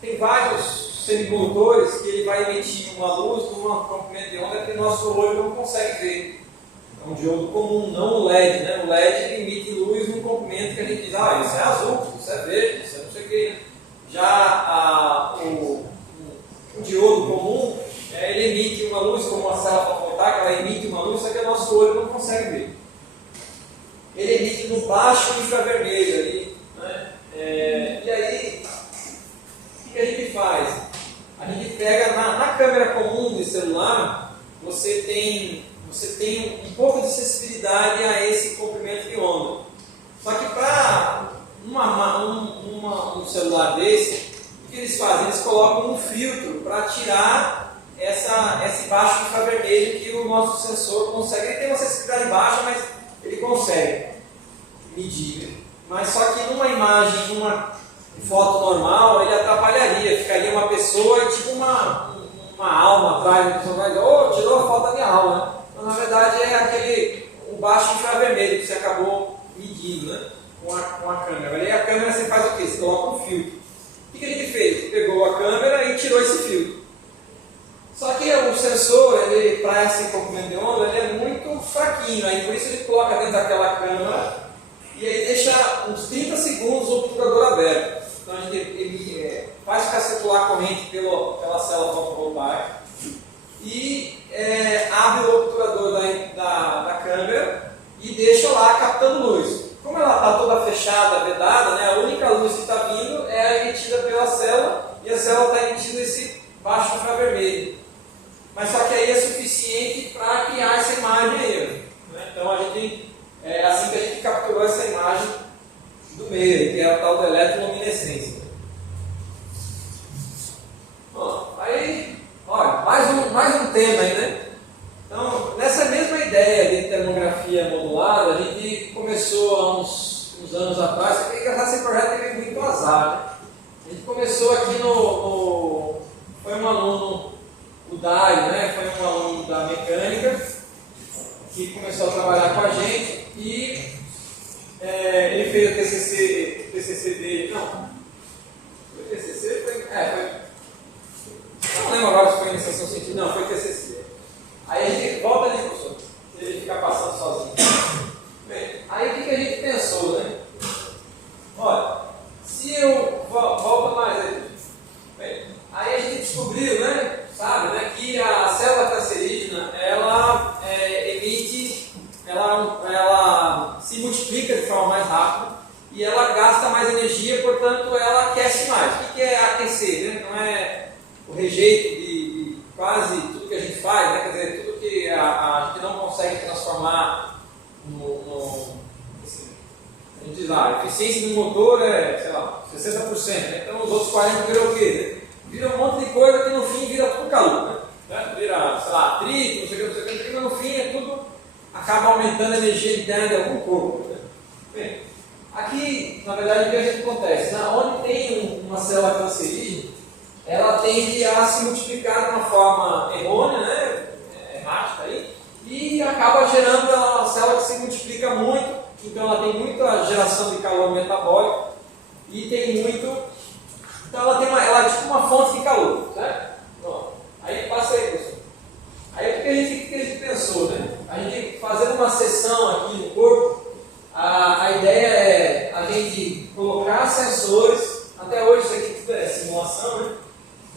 tem vários semicondutores que ele vai emitir uma luz num comprimento de onda que o nosso olho não consegue ver. É um diodo comum, não o LED. Né? O LED ele emite luz num comprimento que a gente diz, isso é azul, isso é verde, isso é não sei o quê. Já o diodo comum, ele emite uma luz como uma célula fotovoltaica, ela emite uma luz, só que o nosso olho não consegue ver. Ele emite no baixo infravermelho ali. Né? E aí, o que a gente faz? A gente pega na câmera comum de celular, você tem um pouco de sensibilidade a esse comprimento de onda. Só que para um celular desse, o que eles fazem? Eles colocam um filtro para tirar esse baixo infravermelho que o nosso sensor consegue. Ele tem uma sensibilidade baixa, mas ele consegue medir. Mas só que numa imagem, numa foto normal, ele atrapalharia. Ficaria uma pessoa e tipo uma alma atrás, a pessoa vai dizer, tirou a foto da minha alma. Né? Então, na verdade, é o baixo infravermelho que você acabou medindo, né? com a câmera. Aí a câmera você faz o quê? Você coloca um filtro. O que a gente fez? Pegou a câmera e tirou esse filtro. Só que o sensor, para esse comprimento de onda, ele é muito fraquinho. Aí por isso ele coloca dentro daquela câmera e aí deixa uns 30 segundos o obturador aberto. Então a gente faz ficar circular a corrente pela célula fotovoltaica e abre o obturador da câmera e deixa lá captando luz. Como ela está toda fechada, vedada, né, a única luz que está vindo é emitida pela célula e a célula está emitindo esse baixo infravermelho. Mas só que aí é suficiente para criar essa imagem aí. Né? Então é assim que a gente capturou essa imagem do meio, que é a tal da eletroluminescência. Bom, aí, olha, mais um tema aí, né? Então, nessa mesma ideia de termografia modulada, a gente começou há uns anos atrás. Esse projeto teve muito azar, né? A gente começou aqui foi um aluno, o Dário, né? Foi um aluno da mecânica que começou a trabalhar com a gente e ele fez o TCC dele. Não, foi TCC? Não lembro agora se foi iniciação científica. Não, foi TCC. Aí a gente volta ali, professor, se ele ficar passando sozinho. Bem, aí o que a gente pensou, né? Olha, se eu volta mais aí. Bem, aí a gente descobriu, né? Sabe, né, que a célula cancerígena ela ela se multiplica de forma mais rápida e ela gasta mais energia, portanto ela aquece mais. O que é aquecer? Né? Não é o rejeito de quase tudo que a gente faz, né? Quer dizer, tudo que a gente não consegue transformar assim, a gente diz, a eficiência do motor é, sei lá, 60%, né? Então os outros 40% viram o quê? Né? Vira um monte de coisa que no fim vira tudo calor, né? Vira, sei lá, atrito, não sei o que, mas no fim é tudo, acaba aumentando a energia interna de algum corpo. Né? Bem, aqui, na verdade, o que a gente acontece? Onde tem uma célula cancerígena, ela tende a se multiplicar de uma forma errônea, né? Errática aí, e acaba gerando uma célula que se multiplica muito, então ela tem muita geração de calor metabólico e tem muito. Então ela é tipo uma fonte de calor, certo? Bom, aí passa aí, professor. Aí o que a gente pensou, né? A gente fazendo uma sessão aqui no corpo, a ideia é a gente colocar sensores, até hoje isso aqui tudo é simulação, né?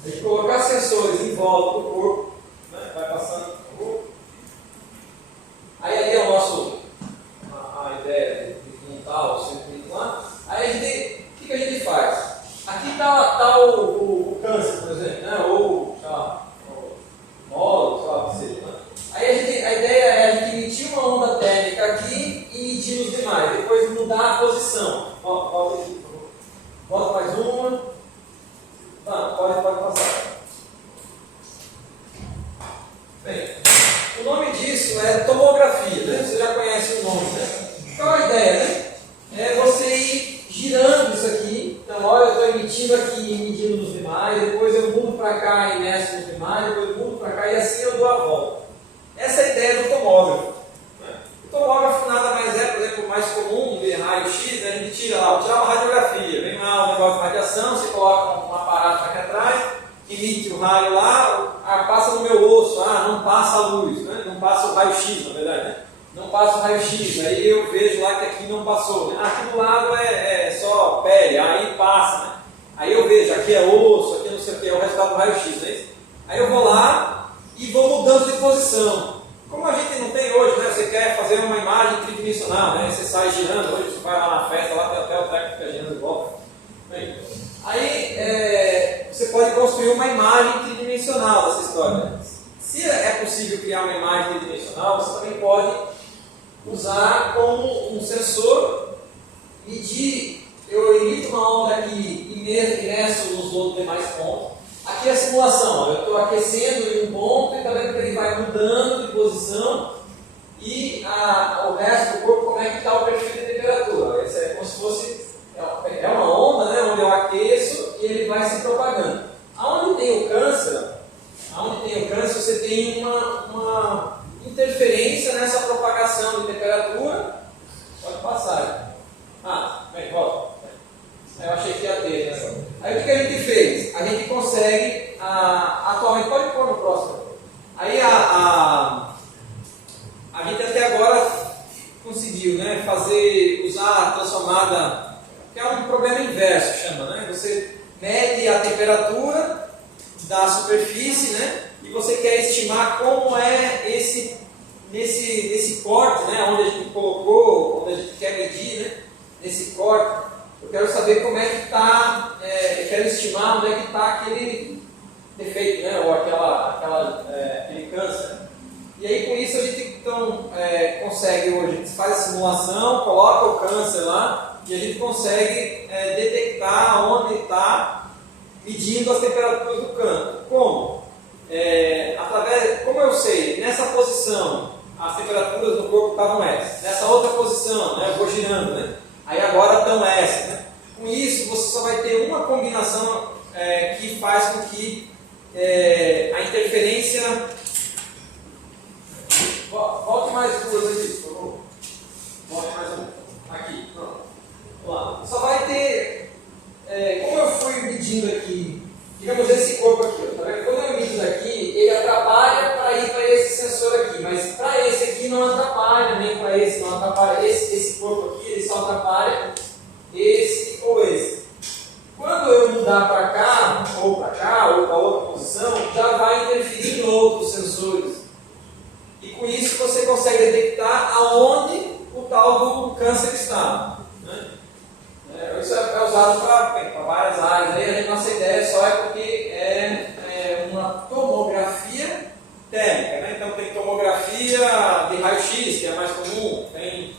A gente colocar sensores em volta do corpo, né? Vai passando no corpo. Aí ali é a ideia de montar o circuito lá. Aí o que a gente faz? Aqui está o câncer, por exemplo, né? Ou o molo, sei lá o que seja. Né? Aí a ideia é a gente emitir uma onda térmica aqui e medir os demais, depois mudar a posição. Volta aqui, por favor. Bota mais uma. Tá, pode passar. Bem, o nome disso é tomografia, né? Você já conhece o nome, né? Qual a ideia, né? É você ir girando isso aqui. Então, olha, eu estou emitindo aqui e medindo nos demais, depois eu mudo para cá e meço nos demais, depois eu mudo para cá e assim eu dou a volta. Essa é a ideia do tomógrafo. Né? O tomógrafo nada mais é, por exemplo, o mais comum de raio-x, né? A gente tira lá, vou tirar uma radiografia, vem lá um negócio de radiação, você coloca um aparelho aparato aqui atrás, emite o raio lá, passa no meu osso, não passa a luz, né? Não passa o raio-x, na verdade, né? Não passa o raio-x, aí eu vejo lá que aqui não passou. Aqui do lado é só pele, aí passa, né? Aí eu vejo, aqui é osso, aqui não sei o que, é o resultado do raio-x, né? Aí eu vou lá e vou mudando de posição. Como a gente não tem hoje, né? Você quer fazer uma imagem tridimensional, né? Você sai girando, hoje você vai lá na festa, lá tem até o treco que fica girando de volta. Bem, aí você pode construir uma imagem tridimensional dessa história. Se é possível criar uma imagem tridimensional, você também pode usar como um sensor, medir, eu emito uma onda aqui e meço nos outros demais pontos. Aqui é a simulação, eu estou aquecendo em um ponto e está vendo que ele vai mudando de posição e o resto do corpo, como é que está o perfil de temperatura. Isso é como se fosse uma onda, né, onde eu aqueço e ele vai se propagando. Aonde tem o câncer, você tem uma interferência nessa propagação de temperatura. Pode passar. Vem, volta. Eu achei que ia ter, né? Aí o que a gente fez? A gente consegue, atualmente, pode pôr no próximo. Aí a gente até agora conseguiu, né, usar a transformada, que é um problema inverso, chama, né? Você mede a temperatura da superfície, né? E você quer estimar como é nesse corte, né? Onde a gente colocou, onde a gente quer medir, né? Nesse corte. Eu quero saber como é que está, eu quero estimar onde é que está aquele defeito, né? Ou aquele câncer. Né? E aí com isso a gente então consegue hoje, a gente faz a simulação, coloca o câncer lá e a gente consegue detectar onde está, medindo as temperaturas do canto. Como? Como eu sei, nessa posição as temperaturas do corpo estavam S, nessa outra posição, né? Eu vou girando, né? Aí agora estão S, né? Com isso você só vai ter uma combinação que faz com que a interferência... Volte mais duas aqui, por favor. Volte mais uma. Aqui, pronto. Vamos lá. Só vai ter... como eu fui medindo aqui, digamos esse corpo aqui, tá vendo? Quando eu mido daqui, ele atrapalha para ir para esse sensor aqui, mas para esse aqui não atrapalha, nem para esse não atrapalha. Esse corpo aqui, ele só atrapalha esse ou esse. Quando eu mudar para cá, ou para outra posição, já vai interferir em outros sensores. E com isso você consegue detectar aonde o tal do câncer está. Né? Isso é usado para várias áreas. Aí a nossa ideia só é porque é uma tomografia térmica. Né? Então tem tomografia de raio-x, que é mais comum, tem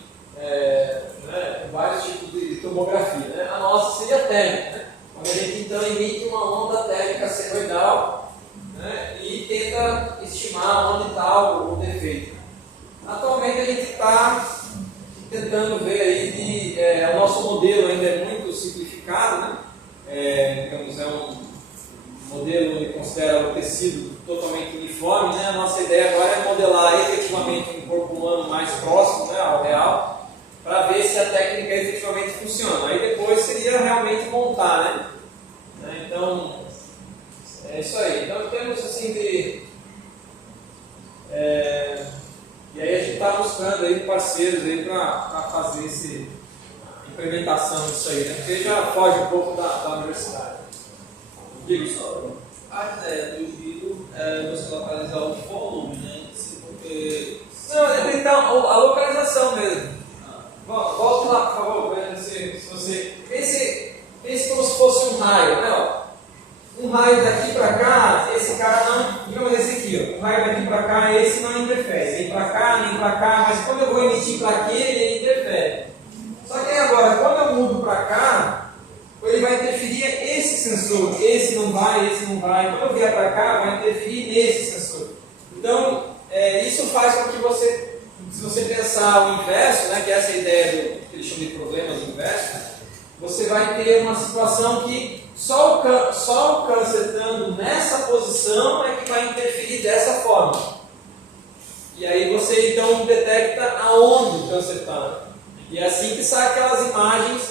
vários tipos de tomografia. Né? A nossa seria térmica, né? Onde a gente então emite uma onda térmica senoidal, né? E tenta estimar onde está o defeito. Atualmente a gente está tentando ver aí o nosso modelo ainda é muito simplificado, né? Digamos, é um modelo que considera o tecido totalmente uniforme, né? A nossa ideia agora é modelar efetivamente um corpo humano mais próximo, né, ao real, para ver se a técnica efetivamente funciona. Aí depois seria realmente montar, né? Então, é isso aí. Então temos assim e aí a gente está buscando aí parceiros aí para fazer a implementação disso aí, né? Porque já foge um pouco da universidade. Digo só, a ideia do giro é você localizar o volume, né? Porque... Não, então, a localização mesmo. Volte lá, por favor, se você... Pense como se fosse um raio, né? Ó. Um raio daqui para cá, esse cara não... Digamos esse aqui, ó. Um raio daqui para cá, esse não interfere. Nem para cá, mas quando eu vou emitir para aquele, ele interfere. Só que agora, quando eu mudo para cá, ele vai interferir esse sensor. Esse não vai. Quando eu vier para cá, vai interferir nesse sensor. Então, isso faz com que você, se você pensar o inverso, né, que é essa ideia que eles chamam de problemas inversos, você vai ter uma situação que só o câncer estando nessa posição é que vai interferir dessa forma. E aí você então detecta aonde o câncer está. E é assim que saem aquelas imagens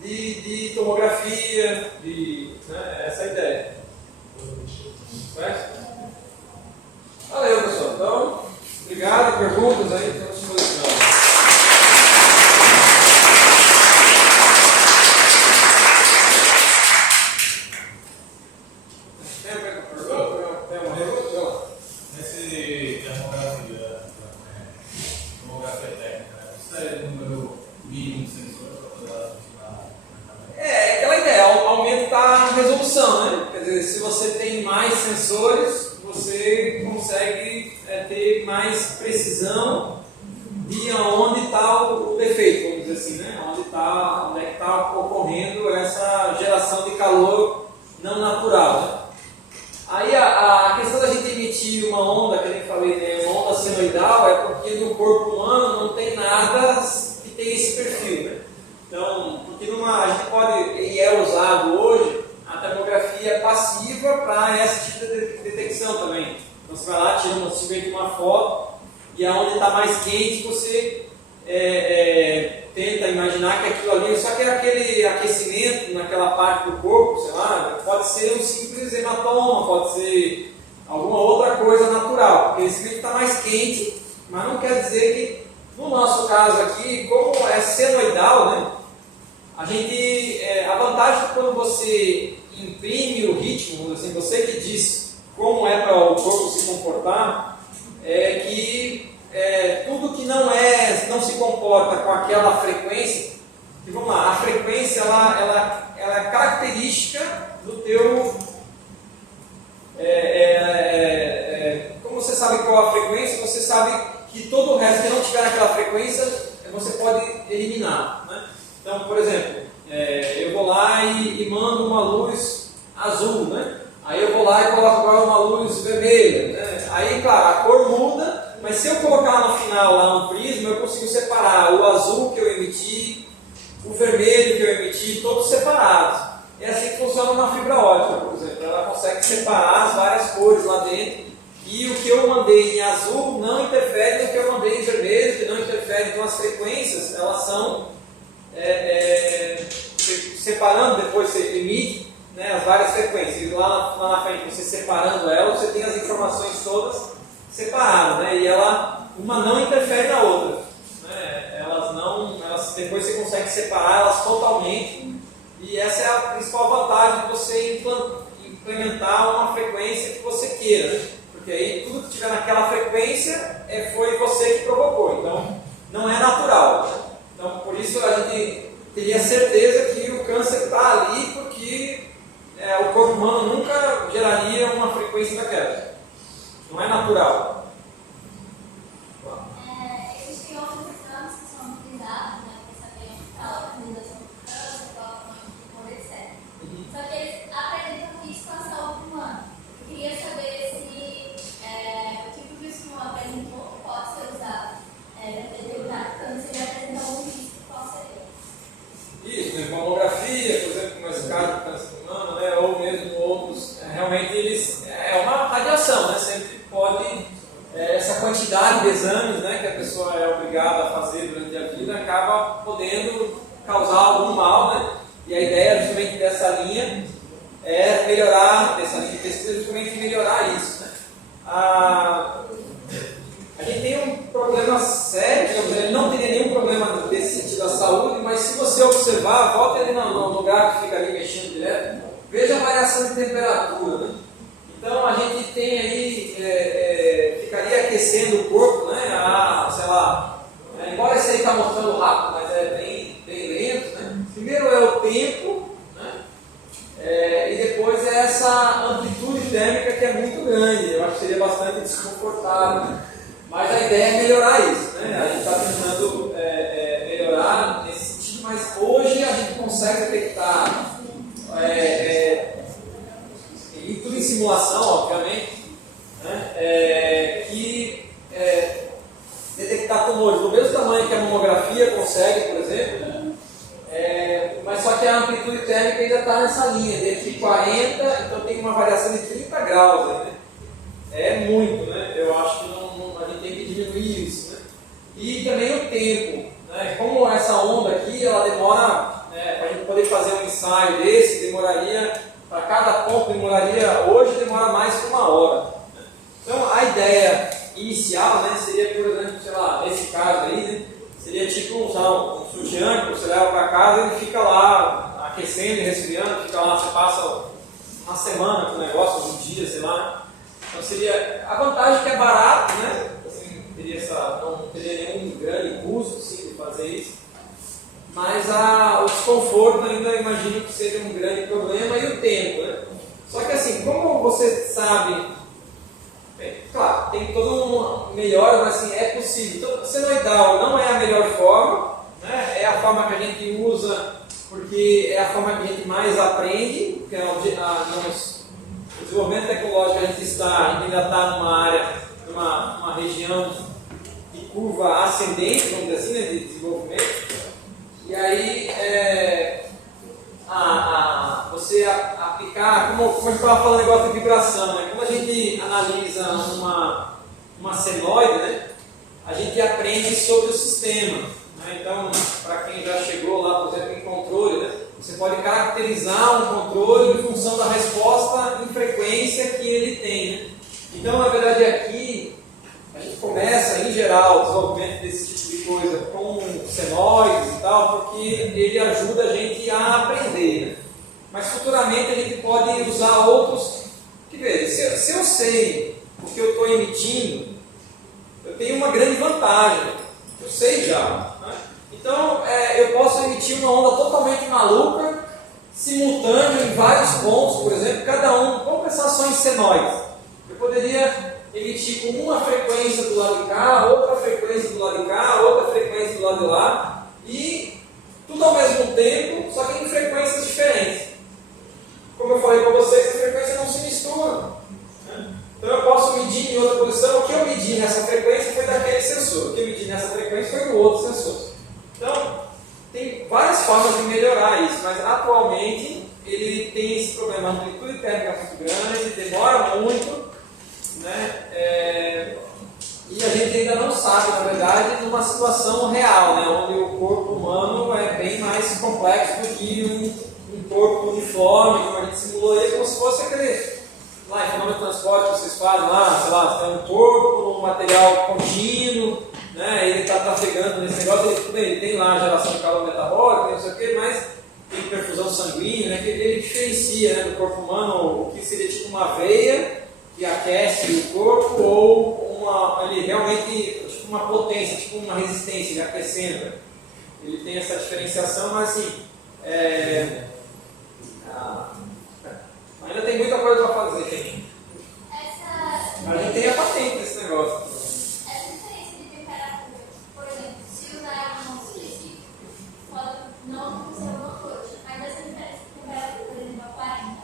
de tomografia, né, essa ideia. sensores, você consegue ter mais precisão de onde está o defeito, vamos dizer assim, né? Onde é que está ocorrendo essa geração de calor não natural, né? Aí a questão da gente emitir uma onda, que eu falei, né, uma onda senoidal, é porque no corpo humano não tem nada que tem esse perfil, né? Então, porque a gente pode, e é usado hoje, a termografia passiva para esse tipo de detecção também. Então você vai lá, tira uma foto, e aonde está mais quente, você tenta imaginar que aquilo ali, só que aquele aquecimento naquela parte do corpo, sei lá, pode ser um simples hematoma, pode ser alguma outra coisa natural, porque esse aquecimento está mais quente, mas não quer dizer que, no nosso caso aqui, como é senoidal, né, a vantagem é que quando você imprime o ritmo, assim, você que diz como é para o corpo se comportar, é que tudo que não se comporta com aquela frequência, que vamos lá, a frequência ela é característica do teu. Como você sabe qual a frequência, você sabe que todo o resto que não tiver naquela frequência, você pode eliminar, né? Então, por exemplo, eu vou lá e mando uma luz azul, né? Aí eu vou lá e coloco agora uma luz vermelha, né? Aí, claro, a cor muda, mas se eu colocar no final lá um prisma, eu consigo separar o azul que eu emiti, o vermelho que eu emiti, todos separados. É assim que funciona uma fibra ótica, por exemplo. Ela consegue separar as várias cores lá dentro, e o que eu mandei em azul não interfere no que eu mandei em vermelho, que não interfere. Então as frequências, elas são separando, depois você emite, né, as várias frequências, e lá na frente, você separando elas, você tem as informações todas separadas, né, e uma não interfere na outra, né, depois você consegue separar elas totalmente, e essa é a principal vantagem de você implementar uma frequência que você queira, né, porque aí tudo que estiver naquela frequência foi você que provocou, então não é natural, né? Então por isso a gente teria certeza que o câncer está ali, porque o corpo humano nunca geraria uma frequência daquela. Não é natural. Existem outros exames que são utilizados, né, para saber onde está a localização do câncer, qual é o tamanho do tumor, etc. Só que eles apresentam isso com a saúde humana. Eu queria saber se o tipo de estudo apresentou pode ser usado para detectar câncer e apresentar algum risco, qual seria? Isso, né, mamografia, por exemplo, como esse caso do câncer humano, né, ou mesmo outros, realmente é uma radiação, né, sempre pode, essa quantidade de exames, né, que a pessoa é obrigada a fazer durante a vida, acaba podendo causar algum mal, né, e a ideia justamente dessa linha é melhorar, dessa linha de pesquisa, justamente melhorar isso, né. A gente tem um problema sério, ele não teria nenhum problema desse sentido da saúde, mas se você observar, volte ali no lugar que fica ali mexendo direto, veja a variação de temperatura, né? Então a gente tem aí, ficaria aquecendo o corpo, né? Sei lá, embora esse aí está mostrando rápido, mas é bem lento, né? Primeiro é o tempo, né? E depois é essa amplitude térmica que é muito grande, eu acho que seria bastante desconfortável, né? Mas a ideia é melhorar isso, né? A gente está tentando melhorar nesse sentido, mas hoje a gente consegue detectar, e tudo em simulação, obviamente, né? Detectar tumores do mesmo tamanho que a mamografia consegue, por exemplo, mas só que a amplitude térmica ainda está nessa linha, entre 40, então tem uma variação de 30 graus, né? É muito, né? Eu acho que a gente tem que diminuir isso, né? E também o tempo, né? Como essa onda aqui, ela demora, para a gente poder fazer um ensaio desse, demoraria, para cada ponto hoje demora mais que 1 hora, né? Então a ideia inicial, né, seria, por exemplo, sei lá, nesse caso aí, né, seria tipo um sutiã que você leva para casa e ele fica lá aquecendo e resfriando, fica lá, você passa uma semana com o negócio, um dia, sei lá, né? Então seria, a vantagem é que é barato, né? Assim, não teria nenhum grande custo, sim, de fazer isso, mas o desconforto ainda imagino que seja um grande problema, e o tempo, né? Só que assim, como você sabe, bem, claro, tem todo um melhor, mas assim, é possível. Então, senoidal não é a melhor forma, né? É a forma que a gente usa porque é a forma que a gente mais aprende, que é o desenvolvimento tecnológico a gente ainda está numa área, numa região de curva ascendente, vamos dizer assim, né, de desenvolvimento. E aí, você aplicar, como a gente estava falando, negócio de vibração, né? Quando a gente analisa uma senoide, né, a gente aprende sobre o sistema. Né? Então, para quem já chegou lá, por exemplo, em controle, né, você pode caracterizar um controle em função da resposta em frequência que ele tem. Né? Então, na verdade, aqui a gente começa, em geral, o desenvolvimento desse tipo de coisa com senoides e tal, porque ele ajuda a gente a aprender. Né? Mas futuramente a gente pode usar outros. Que veja, se eu sei o que eu estou emitindo, eu tenho uma grande vantagem. Eu sei já. Né? Então, eu posso emitir uma onda totalmente maluca, simultânea em vários pontos, por exemplo, cada um. Vamos pensar só em senoides. Eu poderia emitir com uma frequência do lado de cá, outra frequência do lado de cá, outra frequência do lado de lá, e tudo ao mesmo tempo, só que em frequências diferentes. Como eu falei para vocês, as frequências não se misturam. Né? Então eu posso medir em outra posição. O que eu medi nessa frequência foi daquele sensor. O que eu medi nessa frequência foi do outro sensor. Então, tem várias formas de melhorar isso, mas atualmente ele tem esse problema de amplitude térmica muito grande, demora muito, né? E a gente ainda não sabe, na verdade, numa situação real, né? Onde o corpo humano é bem mais complexo do que um corpo uniforme, como a gente simulou aí, como se fosse aquele lá em fenômeno de transporte que vocês falam lá, sei lá, você tem um corpo, um material contínuo, né? Ele está trafegando nesse negócio, ele tem lá a geração de calor metabólico, não sei o que, mas tem perfusão sanguínea, né? Que ele diferencia, né, do corpo humano o que seria tipo uma veia que aquece o corpo ou ele realmente tipo uma potência, tipo uma resistência, ele acrescenta. Ele tem essa diferenciação, mas assim, ainda tem muita coisa para fazer. A gente tem a patente desse negócio. Essa diferença de temperatura, por exemplo, se usar um específico, pode não acontecer alguma coisa, mas essa diferença de temperatura, por exemplo, a 40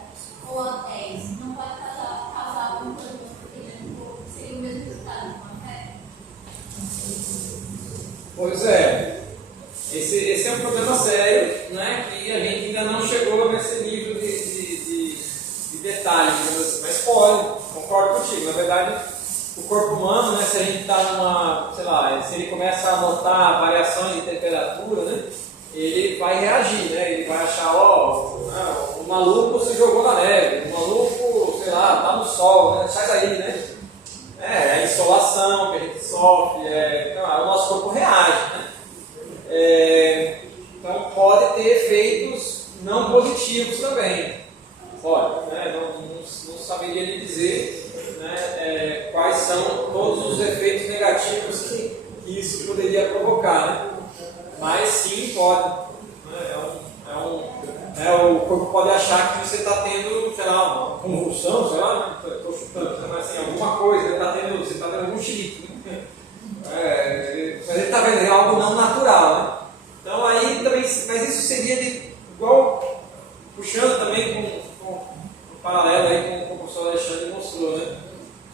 ou a 10, não pode causar algum problema, porque seria o mesmo resultado, não é? Pois é. Esse é um problema sério, né, que a gente ainda não chegou nesse nível de detalhe, mas pode, concordo contigo. Na verdade, o corpo humano, né, se a gente está numa, sei lá, se ele começa a notar variações de temperatura, né, ele vai reagir, né, ele vai achar, o maluco se jogou na neve, o maluco, sei lá, está no sol, né, sai daí, né. É a insolação que a gente sofre, o nosso corpo reage, né. Então pode ter efeitos não positivos também. Pode, né? Não saberia lhe dizer, né, quais são todos os efeitos negativos que isso poderia provocar, né? Mas sim pode. Né? O corpo pode achar que você está tendo, sei lá, uma convulsão, sei lá, estou chutando, mas assim, alguma coisa, você está tendo algum chilique. Né? Mas ele está vendo algo não natural, né? Então aí também, mas isso seria igual, puxando também com um paralelo aí com o professor Alexandre mostrou, né?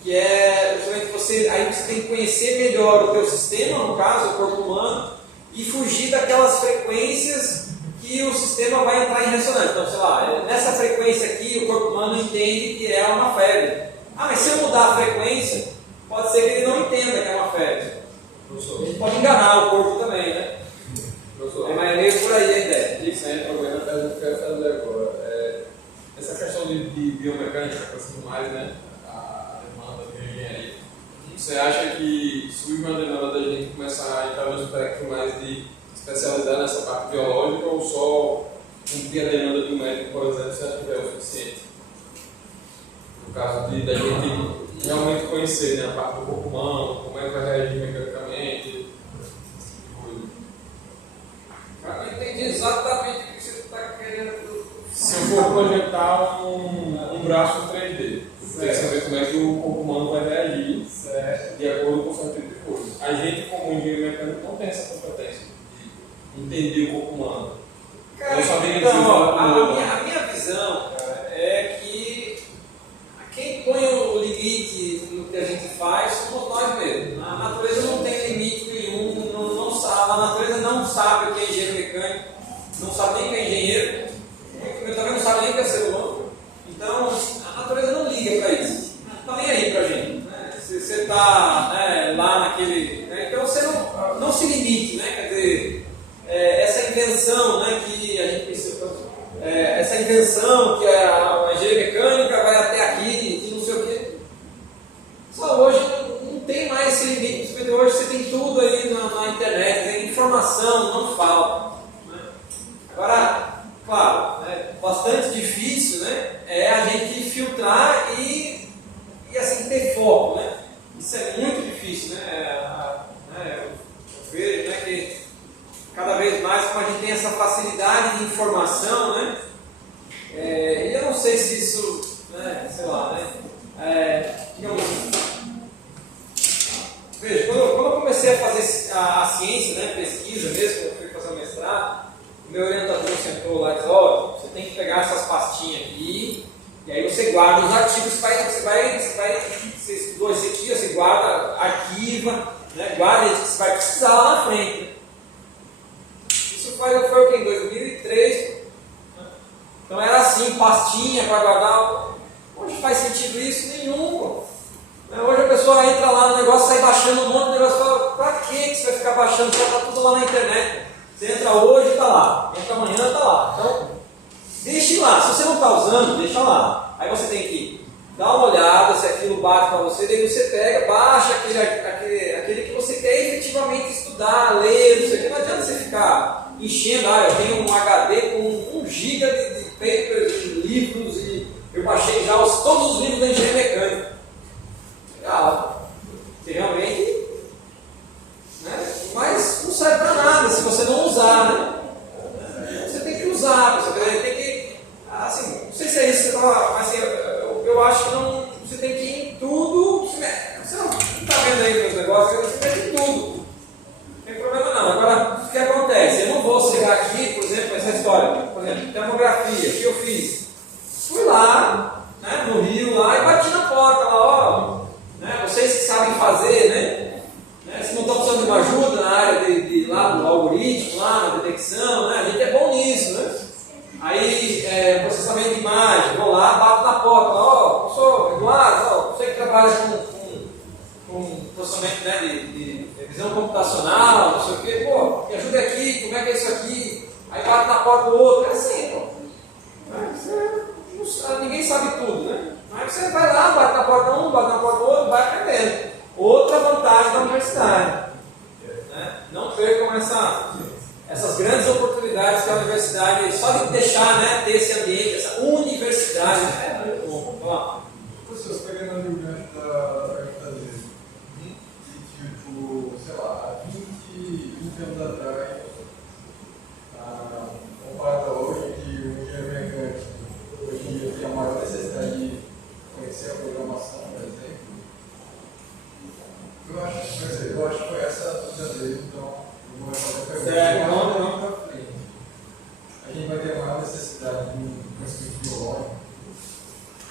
Que é justamente aí você tem que conhecer melhor o teu sistema, no caso, o corpo humano, e fugir daquelas frequências que o sistema vai entrar em ressonância. Então, sei lá, nessa frequência aqui o corpo humano entende que é uma febre. Mas se eu mudar a frequência, pode ser que ele não entenda que é uma febre. A gente pode enganar o corpo também, né? Mas é meio por aí a ideia. Isso aí é o problema que eu quero fazer agora. Essa questão de biomecânica, passando mais, né? A demanda de engenharia. Você acha que surge uma demanda da gente começar a entrar no espectro mais de especializar nessa parte biológica ou só cumprir a demanda do médico, por exemplo, você acha que é o suficiente? No caso da gente realmente conhecer, né, a parte do corpo humano, como é que vai reagir mecanicamente. Eu não entendi exatamente o que você está querendo. Se eu for projetar um braço 3D. Tem que saber como é que o corpo humano vai reagir de acordo com o certo tipo de coisa. A gente, como engenheiro mecânico, não tem essa competência de entender o corpo humano. Cara, então, a minha visão, cara, é que quem põe o limite no que a gente faz somos nós mesmos. A natureza não tem limite nenhum, não sabe, a natureza não sabe o que é engenheiro mecânico, não sabe nem o que é engenheiro, também não sabe nem o que é ser humano. Então, a natureza não liga para isso, não está nem aí para a gente. Né? Se você está lá naquele. Né? Então, você não se limite, né? Quer dizer, essa invenção, né, que a gente precisa. Essa invenção que a engenharia mecânica vai até aqui, e não sei o quê. Só hoje não tem mais esse limite. Hoje você tem tudo aí na internet, tem informação, não falta. Né? Agora, claro, bastante difícil, né, é a gente filtrar e assim, ter foco. Né? Isso é muito difícil. Né? Eu vejo, né, que cada vez mais, como a gente tem essa facilidade de informação, né? E eu não sei se isso, né, sei lá, né? Digamos assim. Veja, quando eu comecei a fazer a ciência, né, pesquisa mesmo, quando eu fui fazer o mestrado, o meu orientador sentou lá e disse: ó, você tem que pegar essas pastinhas aqui, e aí você guarda os artigos, você estudou esse aqui, você guarda, arquiva, né, guarda, você vai precisar lá na frente. Né? Isso foi o que? Em 2003. Então era assim, pastinha para guardar. Hoje faz sentido isso? Nenhum. Pô. Hoje a pessoa entra lá no negócio, sai baixando um monte de negócio e fala: pra que você vai ficar baixando? Já está tudo lá na internet. Você entra hoje e está lá, entra amanhã e está lá. Então, deixe lá. Se você não está usando, deixa lá. Aí você tem que dar uma olhada se aquilo bate para você, daí você pega, baixa aquele que você quer efetivamente estudar, ler, não sei o que. Não adianta você ficar enchendo. Eu tenho um HD com 1 GB de papers, de livros, e eu baixei já todos os livros da engenharia mecânica. Legal. Você realmente. Né? Mas não serve para nada se você não usar, né? Você tem que usar, você tem que. Assim, não sei se é isso que você está. Mas assim, eu acho que não. Você tem que ir em tudo. Você não está vendo aí meus negócios, você tem que ir em tudo. Não tem problema não. Agora, o que acontece? Eu não vou chegar aqui, por exemplo, essa história. Por exemplo, termografia, o que eu fiz? Fui lá, né, no Rio, lá, e bati na porta lá, ó. Né, vocês que sabem fazer, né? Se não estão precisando de uma ajuda na área lá do algoritmo, lá na detecção, né? A gente é bom nisso, né? Aí, processamento de imagem, vou lá, bato na porta, ó, professor Eduardo, você que trabalha com processamento, né, de visão computacional, não sei o quê, pô, me ajuda aqui, como é que é isso aqui? Aí bate na porta do outro, é assim, pô. Ninguém sabe tudo, né? Aí você vai lá, bate na porta de um, bate na porta do outro, vai aprendendo. Outra vantagem da universidade. Né? Não percam essas grandes oportunidades que a universidade, só de deixar, né, ter esse ambiente, essa universidade, né, é muito bom. Vamos lá. Professor, pegando ali o gancho da pergunta dele, tipo, sei lá, há 20 anos atrás, comparado a hoje, que o engenheiro mecânico hoje em dia tem a maior necessidade de conhecer a programação, por exemplo. Eu acho que foi essa a dúvida dele, então eu vou fazer a pergunta. Certo, não para frente. A gente vai ter a maior necessidade de um conhecimento biológico.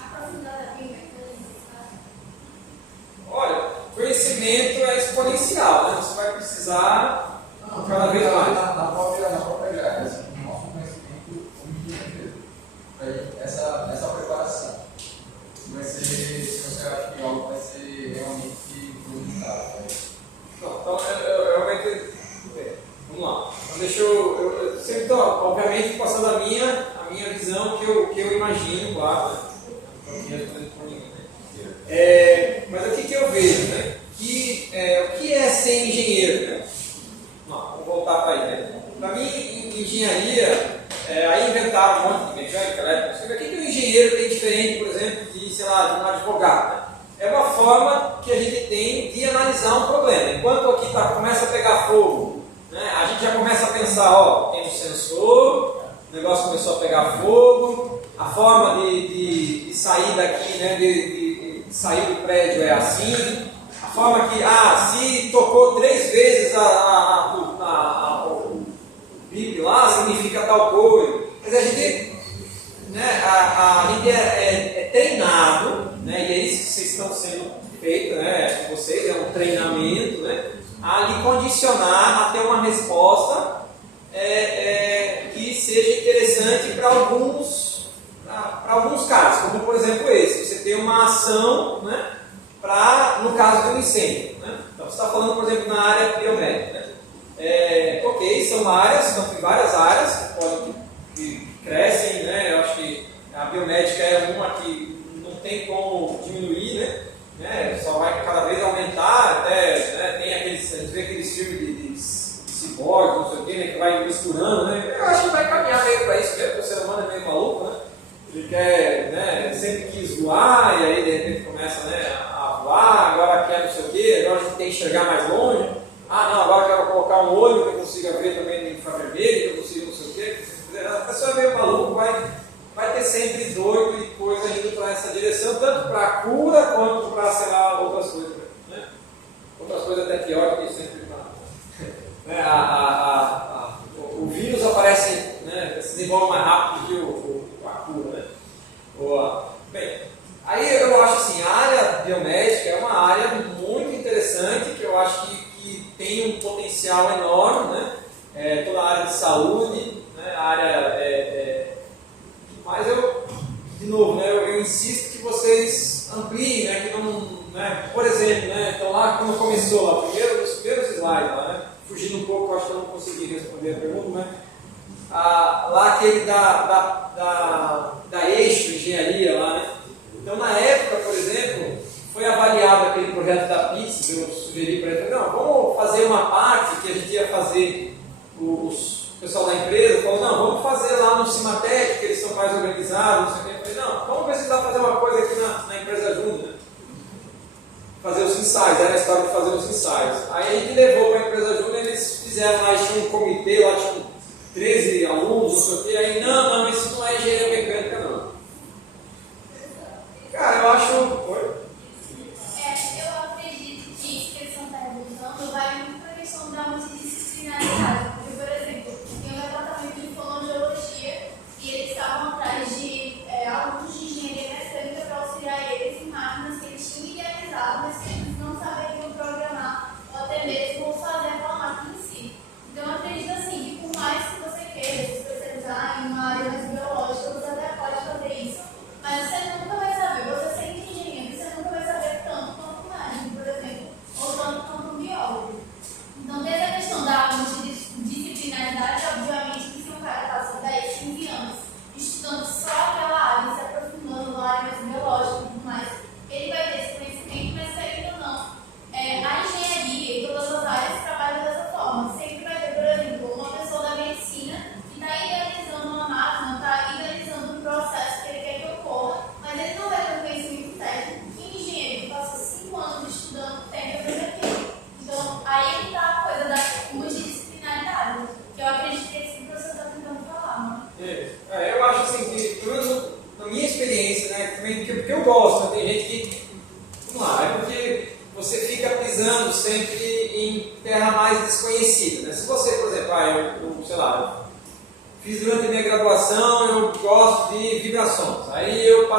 Aprofundar a biomecânica. Olha, conhecimento é exponencial, né? Você vai precisar cada vez mais. Na própria área, assim, o nosso conhecimento mesmo. Essa preparação vai ser, se você acha que algo vai ser realmente limitado. Então, eu realmente. Vamos lá. Então, deixa eu sempre estou, obviamente, passando a minha visão que eu imagino, claro. Né? Não estou respondendo por ninguém. Né? Mas o que eu vejo? Né? O que é ser engenheiro? Né? Vamos voltar para aí. Né? Para mim, engenharia, aí inventaram um monte de mecânica, elétrica. O que o engenheiro tem diferente, por exemplo, de, sei lá, de um advogado? Né? É uma forma que a gente tem de analisar um problema. Enquanto aqui começa a pegar fogo, né, a gente já começa a pensar, ó, tem um sensor, o negócio começou a pegar fogo, a forma de sair daqui, né, de sair do prédio é assim, a forma que, se tocou 3 vezes o bip lá, significa tal coisa. Quer dizer, a gente, né, a gente é treinado, né, e é isso que vocês estão sendo feito, né, com vocês, é um treinamento, né, a lhe condicionar a ter uma resposta que seja interessante para alguns casos, como por exemplo esse, você tem uma ação, né, no caso de um incêndio, né? Então você está falando, por exemplo, na área biomédica, né? Ok, são áreas, então tem várias áreas que crescem, né? Eu acho que a biomédica é uma que não tem como diminuir, né? Só vai cada vez aumentar, até, né? Tem a gente vê aqueles filmes de ciborgue, não sei o que, né? Que vai misturando, né? Eu acho que vai caminhar meio para isso, porque o ser humano é meio maluco, né? Ele quer, né? Sempre quis voar, e aí de repente começa, né, a voar, agora quer não sei o que, agora a gente tem que enxergar mais longe. Não, agora quero colocar um olho que eu consiga ver também no infravermelho, que eu consiga não sei o que. A pessoa é meio maluco, vai ter sempre doido e coisa indo para essa direção, tanto para a cura quanto para, sei lá, outras coisas, né? Outras coisas até pior que sempre né? O vírus aparece, né, se desenvolve mais rápido que a cura, né? Bem, aí eu acho assim, a área biomédica é uma área muito interessante, que eu acho que tem um potencial enorme, né? Toda a área de saúde, né? A área mas de novo, né, eu insisto que vocês ampliem, né, que não, né, por exemplo, né, então lá quando começou lá, os primeiros slides lá, né, fugindo um pouco, acho que eu não consegui responder a pergunta, né, lá aquele da eixo engenharia lá, né, então na época, por exemplo, foi avaliado aquele projeto da Pizza, eu sugeri para ele, não, vamos fazer uma parte que a gente ia fazer o pessoal da empresa falou, não, vamos fazer lá no Cimatec, que eles são mais organizados, não sei o que. Eu falei, não, vamos ver se dá para fazer uma coisa aqui na empresa Júnior. Fazer os ensaios, era a história de fazer os ensaios. Aí a gente levou para a empresa Júnior, eles fizeram lá, tinha um comitê lá, tinha 13 alunos, não sei o que. Aí, não, isso não é engenharia mecânica, não. Cara, eu acho... Oi? Eu acredito que isso que eles estão perguntando vai muito para a questão da multidisciplinaridade. Porque, por exemplo, tem um departamento de fonoaudiologia e eles estavam atrás de alunos de engenharia mecânica para auxiliar eles em máquinas que eles tinham idealizado, mas que eles não saberiam programar ou até mesmo fazer aquela máquina em si. Então, eu acredito assim, que por mais que você queira se especializar em uma área mais biológica, você até pode fazer isso, mas você nunca vai saber. Você sendo engenheiro, você nunca vai saber tanto quanto um médico, por exemplo, ou tanto quanto um biólogo. Então, desde a questão da multidisciplinaridade, obviamente, que se um cara passa 10, 15 anos estudando só aquela área, se aprofundando na área mais biológica e tudo mais, ele vai ter esse conhecimento, mas querendo ou não, a engenharia e todas as áreas trabalham dessa forma. Sempre vai ter, por exemplo, uma pessoa da medicina que está idealizando uma máquina, está idealizando um processo que ele quer que ocorra, mas ele não vai ter um conhecimento técnico que um engenheiro que passou 5 anos estudando tem que fazer aquilo. Então, aí está a coisa da multidisciplinaridade, que eu acredito que é isso que você está tentando falar, né? Eu acho assim que, pelo menos na minha experiência, né, também, porque eu gosto, né, tem gente que, vamos lá, é porque você fica pisando sempre em terra mais desconhecida, né? Se você, por exemplo, eu sei lá, fiz durante a minha graduação, eu gosto de vibrações, aí eu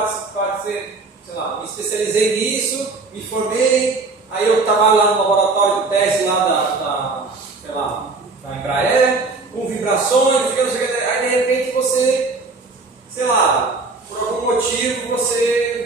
sei lá, me especializei nisso, me formei, aí eu trabalho lá no laboratório de teste lá da Embraer, com vibrações, aí de repente você, sei lá, por algum motivo você